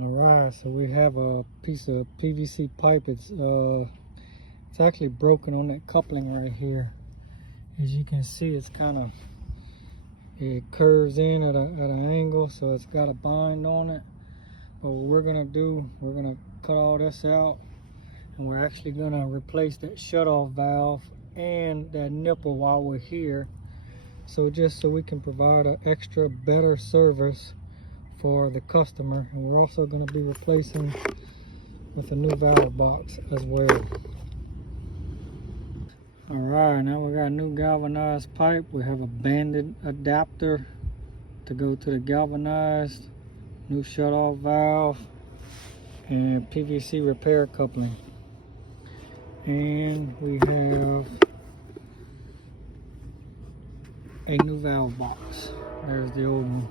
Alright, so we have a piece of PVC pipe. It's actually broken on that coupling right here. As you can see, it's it curves in at an angle, so it's got a bind on it. But what we're gonna do, we're gonna cut all this out, and we're actually gonna replace that shutoff valve and that nipple while we're here. So just so we can provide an extra better service for the customer. And we're also going to be replacing with a new valve box as well. Alright, now we got a new galvanized pipe. We have a banded adapter to go to the galvanized, new shutoff valve, and PVC repair coupling. And we have a new valve box. There's the old one.